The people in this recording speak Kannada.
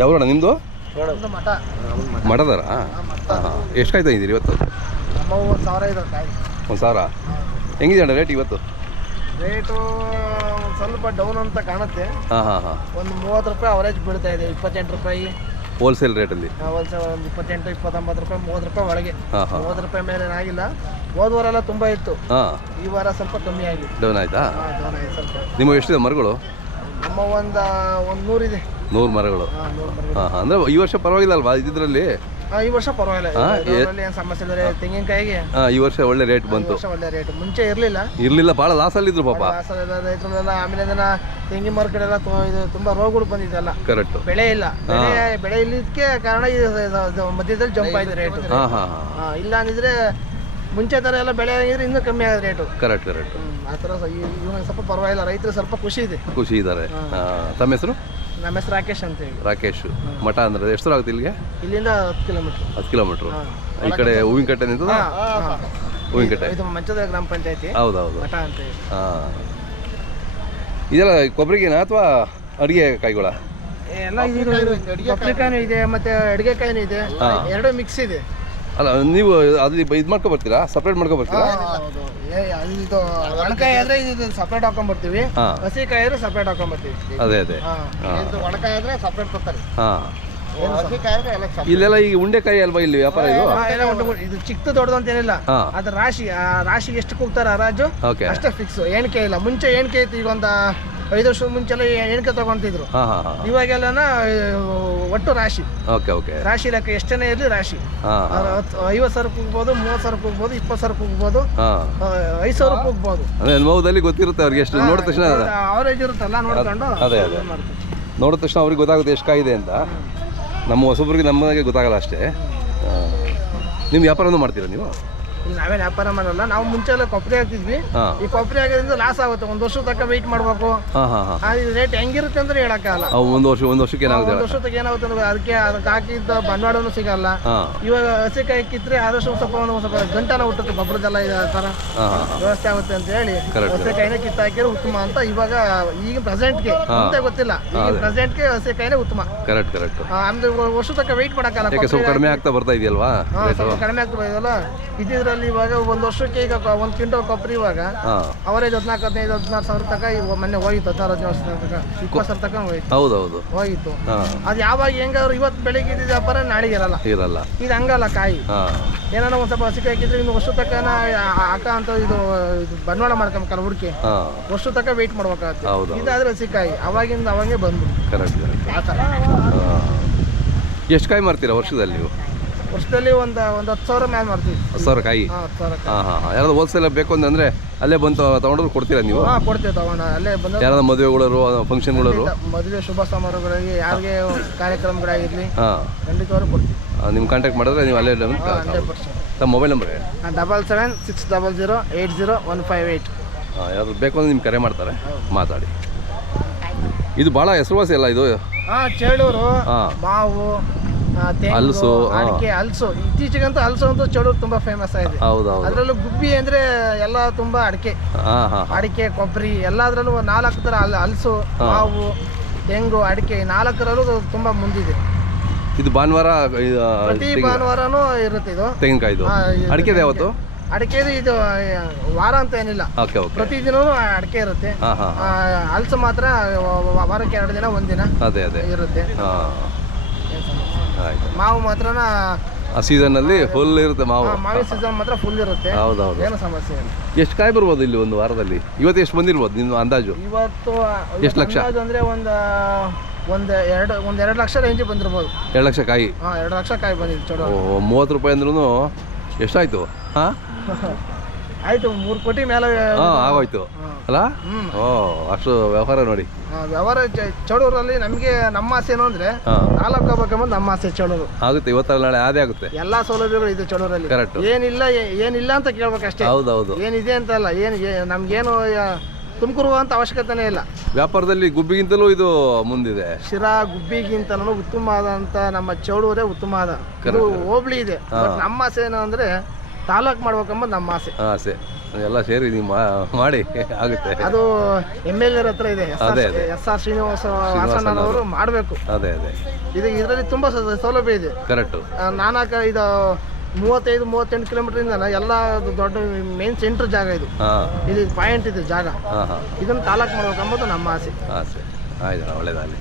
ಯಾವ್ರಣ ನಿಮ್ಮದು? ಒಂದು ಮಠ. ಮಠದಾರ? ಹಾಂ. ಎಷ್ಟು ಕಾಯ್ತಾ ಇದ್ದೀರಿ ಇವತ್ತು? ನಮ್ಮ 1,000 ಇದೆ ಕಾಯಿ. 1,000. ಹೆಂಗಿದೆ ಅಣ್ಣ ರೇಟ್ ಇವತ್ತು? ರೇಟು ಒಂದು ಸ್ವಲ್ಪ ಡೌನ್ ಅಂತ ಕಾಣುತ್ತೆ. ಹಾಂ ಹಾಂ ಹಾಂ. ಒಂದು 30 ರೂಪಾಯಿ ಅವರೇಜ್ ಬೀಳ್ತಾ ಇದೆ. 28 ರೂಪಾಯಿ ಹೋಲ್ಸೇಲ್ ರೇಟಲ್ಲಿ. ಹೋಲ್ಸೇಲ್ ಒಂದು 28, 29 ರೂಪಾಯಿ, 30 ರೂಪಾಯಿ ಒಳಗೆ. ಹಾಂ ಹಾಂ. 30 ರೂಪಾಯಿ ಮೇಲೆ ಏನಾಗಿಲ್ಲ. ಹೋದ ವಾರ ತುಂಬ ಇತ್ತು. ಹಾಂ. ಈ ವಾರ ಸ್ವಲ್ಪ ಕಮ್ಮಿ ಆಗಿದೆ. ಡೌನ್ ಆಯ್ತಾ? ಡೌನ್ ಆಗಿದೆ ಸ್ವಲ್ಪ. ನಿಮ್ಮ ಎಷ್ಟಿದೆ ಮರಗಳು? ನಮ್ಮ ಒಂದು 100 ಇದೆ. 100 ಮರಗಳು. 100 ಮರಗಳು. ಹಾಂ ಹಾಂ. ಅಂದರೆ ಈ ವರ್ಷ ಪರವಾಗಿಲ್ಲ ಅಲ್ವಾ ಇದರಲ್ಲಿ? ಈ ವರ್ಷ ಪರವಾಗಿಲ್ಲ. ಏನು ಸಮಸ್ಯೆ ಇಲ್ಲ. ತೆಂಗಿನಕಾಯಿಗೆ ಈ ವರ್ಷ ಒಳ್ಳೆ ರೇಟ್ ಬಂತು. ಒಳ್ಳೆ ರೇಟ್. ಮುಂಚೆ ಇರಲಿಲ್ಲ, ಭಾಳ ಲಾಸಲ್ಲಿದ್ರು ಪಾಪ ರೈತರೆಲ್ಲ. ಆಮೇಲೆ ಅದನ್ನ ತೆಂಗಿನ ಮರ ಕಡೆ ಎಲ್ಲ ಇದು ತುಂಬಾ ರೋಗಗಳು ಬಂದಿದ್ದಲ್ಲ. ಕರೆಕ್ಟ್. ಬೆಳೆ ಇಲ್ಲ. ಬೆಳೆ ಇಲ್ಲಿದ್ದಕ್ಕೆ ಕಾರಣ ಮಧ್ಯದಲ್ಲಿ ಜಂಪ್ ಆಯ್ತು ರೇಟ್. ಇಲ್ಲ ಅಂದಿದ್ರೆ ಮುಂಚೆ ತರ ಎಲ್ಲ ಬೆಳೆ ಆಗಿದ್ರೆ ಇನ್ನೂ ಕಮ್ಮಿ ಆಗಿದೆ ರೇಟು. Correct correct. ಆ ಥರ ಇವಾಗ ಸ್ವಲ್ಪ ಪರವಾಗಿಲ್ಲ. ರೈತರು ಸ್ವಲ್ಪ ಖುಷಿ ಇದ್ದಾರೆ. ತಮ್ಮ ಹೆಸರು? ನಮ್ಮ ಹೆಸರು ರಾಕೇಶ್ ಅಂತ ಹೇಳಿ. ರಾಕೇಶ್. ಮಠ ಅಂದ್ರೆ ಎಷ್ಟು ಆಗುತ್ತೆ ಇಲ್ಲಿಗೆ? ಇಲ್ಲಿಂದ 10 ಕಿಲೋಮೀಟರ್. 10 ಕಿಲೋಮೀಟರ್. ಈ ಕಡೆ ಹೂವಿನಕಟ್ಟೆ ನಿಂತದ? ಹೂವಿನಕಟ್ಟೆ ಇದು ಮಂಚದ ಗ್ರಾಮ ಪಂಚಾಯತಿ. ಹೌದೌದು. ಮಠ ಅಂತ ಹೇಳಿ. ಇದೆಲ್ಲ ಕೊಬ್ಬರಿಗೆನಾ ಅಥವಾ ಅಡುಗೆ ಕಾಯಿಗಳ? ಎಲ್ಲ ಕೊಬ್ಬರಿಕಾಯಿನೂ ಇದೆ ಮತ್ತೆ ಅಡುಗೆಕಾಯಿನೂ ಇದೆ. ಎರಡು ಮಿಕ್ಸ್ ಇದೆ. ಅಲ್ಲ ನೀವು ಅದು ಇದು ಮಾಡ್ಕೊ ಬರ್ತೀರಾ? ಸಪ್ರೇಟ್ ಮಾಡ್ಕೊ ಬರ್ತೀರಾ? ಇದು ಒಣಕಾಯಿ ಆದ್ರೆ ಇದು ಸಪ್ರೇಟ್ ಹಾಕೊಂಡ್ ಬರ್ತೀವಿ. ಹಸಿಕಾಯಿ ಆದ್ರೆ ಸಪ್ರೇಟ್ ಹಾಕೊಂಡ್ ಬರ್ತೀವಿ. ಅದೇ ಅದೇ. ಒಣಕಾಯಿ ಆದ್ರೆ ಸಪ್ರೇಟ್ ಕೊಡ್ತಾರೆ. ಇಲ್ಲೆಲ್ಲ ಈಗ ಉಂಡೆಕಾಯಿ ಅಲ್ವಾ ಇಲ್ಲಿ ವ್ಯಾಪಾರ? ಇದು ಚಿಕ್ಕ ದೊಡ್ಡದು ಅಂತ ಏನಿಲ್ಲ. ಅದ್ರ ರಾಶಿಗೆ ಎಷ್ಟು ಕೂಗ್ತಾರೆ ಹರಾಜು ಅಷ್ಟೇ ಫಿಕ್ಸ್. ಎಣಿಕೆ ಇಲ್ಲ. ಮುಂಚೆ ಎಣಿಕೆ ಇತ್ತು. ಈಗ ಒಂದು 5 ವರ್ಷದ ಮುಂಚೆಲ್ಲ ಎಣಿಕೆ ತಗೊಂತಿದ್ರು. ಇವಾಗೆಲ್ಲನ ಒಟ್ಟು ರಾಶಿ. ರಾಶಿ ಲೆಕ್ಕ ಎಷ್ಟನೇ ಇರಲಿ ರಾಶಿ. 50,000 ಕೂಗ್ಬೋದು, 30,000 ಕೂಗ್ಬೋದು, 20,000 ಕೂಗ್ಬೋದು, 5,000 ಕೂಗ್ಬೋದು. ಅನುಭವದಲ್ಲಿ ಗೊತ್ತಿರುತ್ತೆ ಅವ್ರಿಗೆ. ಎಷ್ಟು ನೋಡಿದ ತಕ್ಷಣ ಅವರೇಜ್ ಇರುತ್ತಲ್ಲ ನೋಡ್ಕೊಂಡು ನೋಡಿದ ತಕ್ಷಣ ಅವ್ರಿಗೆ ಗೊತ್ತಾಗುತ್ತೆ ಎಷ್ಟು ಕಾಯಿದೆ ಅಂತ. ನಮ್ಮ ಹೊಸಬ್ರಿಗೆ ನಮಗೆ ಗೊತ್ತಾಗಲ್ಲ ಅಷ್ಟೇ. ನಿಮ್ಮ ವ್ಯಾಪಾರನೂ ಮಾಡ್ತೀರಾ ನೀವು? ನಾವೇನು ವ್ಯಾಪಾರ ಮಾಡಲ್ಲ. ನಾವು ಮುಂಚೆ ಎಲ್ಲ ಕೊಬ್ಬರಿ ಹಾಕ್ತಿದ್ವಿ. ಈ ಕೊಬ್ಬರಿ ಹಾಕೋದ್ರಿಂದ ಲಾಸ್ ಆಗುತ್ತೆ. 1 ವರ್ಷ ತನಕ ವೆಯ್ಟ್ ಮಾಡ್ಬೇಕು. ರೇಟ್ ಹೆಂಗಿರುತ್ತೆ ಅಂದ್ರೆ ಹೇಳಕ್ಕಾಗಲ್ಲ. ಒಂದು ವರ್ಷಕ್ಕೆ ಏನಾಗುತ್ತೆ? 1 ವರ್ಷ ತನಕ ಏನಾಗುತ್ತೆ ಅಂದ್ರೆ ಅದಕ್ಕೆ ಹಾಕಿದ್ದ ಬಂಡವಾಳನೂ ಸಿಗಲ್ಲ. ಇವಾಗ ಹಸಿಕಾಯಿ ಹಾಕಿದ್ರೆ ಆದಷ್ಟು ಸ್ವಲ್ಪ ಗಂಟನ ಹುಟ್ಟುತ್ತೆ. ಗೊಬ್ಬರದೆಲ್ಲ ಇದೆ ತರ ವ್ಯವಸ್ಥೆ ಆಗುತ್ತೆ ಅಂತ ಹೇಳಿ ಹಸಿಕಾಯಿನ ಕಿತ್ತ ಹಾಕಿದ್ರೆ ಉತ್ತಮ ಅಂತ. ಇವಾಗ ಈಗ ಪ್ರೆಸೆಂಟ್ಗೆ ಅಂತ ಗೊತ್ತಿಲ್ಲ. ಈಗ ಪ್ರೆಸೆಂಟ್ಗೆ ಹಸಿಕಾಯಿನೇ ಉತ್ತಮ. Correct correct. ಅಂದ್ರೆ ವರ್ಷ ತನಕ ವೆಯ್ಟ್ ಮಾಡಕ್ಕಲ್ಲ. ಕಡಿಮೆ ಆಗ್ತಾ ಬರ್ತಾ ಇದೆಯಲ್ವಾ? ಕಡಿಮೆ ಆಗ್ತಾ ಇದೆಯಲ್ಲ. ಇದ್ರಲ್ಲಿ ಇವಾಗ 1 ವರ್ಷಕ್ಕೆ ಈಗ 1 ಕ್ವಿಂಟಲ್ ಕೊಬ್ಬರಿ ಇವಾಗ ಅವರೇಜ್ 14,000-15,000 16,000 ತನಕ ಮೊನ್ನೆ ಹೋಗಿತ್ತು. 16,000 ತನಕ 20,000 ತನಕ ಹೋಗಿತ್ತು. ಅದು ಯಾವಾಗ ಹೆಂಗಾದ್ರು ಇವತ್ತು ಬೆಳಿಗ್ಗೆ ಇದ್ದಿದ್ದ ವ್ಯಾಪಾರ ನಾಳೆಗೆ ಇರಲ್ಲ. ಇದು ಹಂಗಲ್ಲ. ಕಾಯಿ ಏನಾರ ಒಂದ್ ಸ್ವಲ್ಪ ಹಸಿಕಾಯಿ ಹಾಕಿದ್ರೆ ಇನ್ನು ವರ್ಷ ತನಕ ಹಾಕ ಅಂತ ಇದು ಬಂಡವಾಳ ಮಾಡ್ಕೊಂಬೇಕಲ್ಲ ಹುಡುಕಿ. ವರ್ಷ ತನಕ ವೆಯ್ಟ್ ಮಾಡ್ಬೇಕಾಗುತ್ತೆ. ಇದಾದ್ರೆ ಹಸಿಕಾಯಿ ಅವಾಗಿಂದ ಅವಾಗೇ ಬಂದು. ಎಷ್ಟು ಕಾಯಿ ಮಾರ್ತೀರಾ ವರ್ಷದಲ್ಲಿ ನೀವು? ವರ್ಷದಲ್ಲಿ ಒಂದು 10,000 ಮೇಲೆ ಮಾಡ್ತೀವಿ. 10,000 ಕಾಯಿ? ಯಾರಾದ್ರೂ ಹೋಲ್ಸೇಲ್ ಬೇಕು ಅಂತಂದ್ರೆ ಅಲ್ಲೇ ಬಂದು ತಗೊಂಡ್ರು ಕೊಡ್ತೀರಾ ನೀವು? ಕೊಡ್ತೀವಿ. ತಗೊಂಡು ಅಲ್ಲೇ ಬಂದು ಯಾರಾದ್ರೂ ಮದುವೆಗಳು ಫಂಕ್ಷನ್ಗಳು ಮದುವೆ ಶುಭ ಸಮಾರಂಭಗಳಿಗೆ ಯಾರಿಗೆ ಕಾರ್ಯಕ್ರಮಗಳಾಗಿರ್ಲಿ ಖಂಡಿತವಾಗ್ಲೂ ಕೊಡ್ತೀವಿ. ನಿಮ್ಮ ಕಾಂಟ್ಯಾಕ್ಟ್ ಮಾಡಿದ್ರೆ ನೀವು ಅಲ್ಲೇ 100%. ತಮ್ಮ ಮೊಬೈಲ್ ನಂಬರ್ 7760080158. ಯಾರಾದ್ರೂ ಬೇಕು ಅಂದ್ರೆ ನಿಮ್ಗೆ ಕರೆ ಮಾಡ್ತಾರೆ, ಮಾತಾಡಿ. ಇದು ಭಾಳ ಹೆಸರುವಾಸಿ ಅಲ್ಲ ಇದು? ಚೇಳೂರು, ಮಾವು, ಹಲಸು, ಅಡಿಕೆ. ಹಲಸು ಇತ್ತೀಚೆಗಂತೂ ಹಲಸು ಅಂತೂ ಚೇಳೂರು ತುಂಬಾ ಫೇಮಸ್ ಆಗಿದೆ. ಅದರಲ್ಲೂ ಗುಬ್ಬಿ ಅಂದ್ರೆ ಎಲ್ಲ ತುಂಬಾ ಅಡಿಕೆ ಕೊಬ್ಬರಿ ಎಲ್ಲದರಲ್ಲೂ 4 ತರ ಹಲಸು, ಮಾವು, ತೆಂಗು, ಅಡಿಕೆ 4ರಲ್ಲೂ ತುಂಬಾ ಮುಂದಿದೆ. ಇದು ಭಾನುವಾರ ಪ್ರತಿ ಭಾನುವಾರನೂ ಇರುತ್ತೆ ಇದು ತೆಂಗಿನಕಾಯಿದು. ಅಡಿಕೆ ಯಾವತ್ತು? ಅಡಿಕೆ ಇದು ವಾರ ಅಂತ ಏನಿಲ್ಲ. ಪ್ರತಿದಿನವೂ ಅಡಿಕೆ ಇರುತ್ತೆ. ಹಲಸು ಮಾತ್ರ ವಾರಕ್ಕೆ 2 ದಿನ 1 ದಿನ ಇರುತ್ತೆ. ಮಾವು ಮಾತ್ರನ ಸೀಸನ್ ಅಲ್ಲಿ ಫುಲ್ ಇರುತ್ತೆ. ಮಾವಿನ ಸೀಸನ್ ಮಾತ್ರ ಫುಲ್ ಇರುತ್ತೆ. ಏನು ಸಮಸ್ಯೆ ಇಲ್ಲ. ಎಷ್ಟು ಕಾಯಿ ಬರ್ಬೋದು ಇಲ್ಲಿ ಒಂದು ವಾರದಲ್ಲಿ? ಇವತ್ತು ಎಷ್ಟು ಬಂದಿರ್ಬೋದು ನಿಮ್ಮ ಅಂದಾಜು? ಇವತ್ತು ಎಷ್ಟು ಲಕ್ಷ ಅಂದ್ರೆ ಒಂದು 2 ಲಕ್ಷ ರೇಂಜ್ ಬಂದಿರ್ಬೋದು. 2 ಲಕ್ಷ ಕಾಯಿ? 2 ಲಕ್ಷ ಕಾಯಿ ಬಂದಿದೆ. 30 ರೂಪಾಯಿ ಅಂದ್ರೂ ಎಷ್ಟಾಯ್ತು? ಆಯ್ತು 3 ಕೋಟಿ ಮೇಲೆ ಆಗೋಯ್ತು ಅಲ್ಲ? ಅಷ್ಟು ವ್ಯವಹಾರ ನೋಡಿ. ವ್ಯವಹಾರ ಚಳೂರಲ್ಲಿ ನಮಗೆ ನಮ್ಮ ಆಸೆ ಏನು ಅಂದ್ರೆ 4 ಹೋಗ್ಬೇಕಂಬ ನಮ್ಮ ಆಸೆ. ಚಳೂರು ಆಗುತ್ತೆ ಇವತ್ತಲ್ಲ ನಾಳೆ ಅದೇ ಆಗುತ್ತೆ. ಎಲ್ಲಾ ಸೌಲಭ್ಯಗಳು ಇದೆ ಚಳೂರಲ್ಲಿ. ಏನಿಲ್ಲ ಅಂತ ಕೇಳ್ಬೇಕಷ್ಟೇ. ಏನಿದೆ ಅಂತ ಅಲ್ಲ. ನಮ್ಗೇನು ತುಮಕೂರು ಅಂತ ಅವಶ್ಯಕತೆನೇ ಇಲ್ಲ. ವ್ಯಾಪಾರದಲ್ಲಿ ಗುಬ್ಬಿಗಿಂತಲೂ ಇದು ಮುಂದಿದೆ. ಶಿರಾ ಗುಬ್ಬಿಗಿಂತಲೂ ಉತ್ತಮವಾದಂತ ನಮ್ಮ ಚೌಡೂರೇ ಉತ್ತಮವಾದ ಹೋಬಳಿ ಇದೆ. ನಮ್ಮ ಆಸೆ ಏನು ಅಂದ್ರೆ ತಾಲೂಕು ಮಾಡ್ಬೇಕಂಬ ನಮ್ಮ ಆಸೆ. ಎಲ್ಲ ಸೇರಿ ನೀವು ಮಾಡಿ ಆಗುತ್ತೆ. ಅದು MLA ಹತ್ರ ಇದೆ, ಅದೇ, SR ಶ್ರೀನಿವಾಸ ವಾಸಣ್ಣನವರು ಮಾಡಬೇಕು. ಅದೇ ಅದೇ ಇದರಲ್ಲಿ ತುಂಬಾ ಸೌಲಭ್ಯ ಇದೆ. ಕರೆಕ್ಟು. ಇದು 35-38 ಕಿಲೋಮೀಟರ್ ಎಲ್ಲ ದೊಡ್ಡ ಮೇನ್ ಸೆಂಟ್ರ್ ಜಾಗ ಇದು. ಇದು ಪಾಯಿಂಟ್ ಇದೆ ಜಾಗ. ಇದನ್ನು ತಾಲೂಕು ಮಾಡ್ಬೇಕು ಅಂಬೋದು ನಮ್ಮ ಆಸೆ. ಆಯ್ತು, ಒಳ್ಳೇದಾಗಲಿ.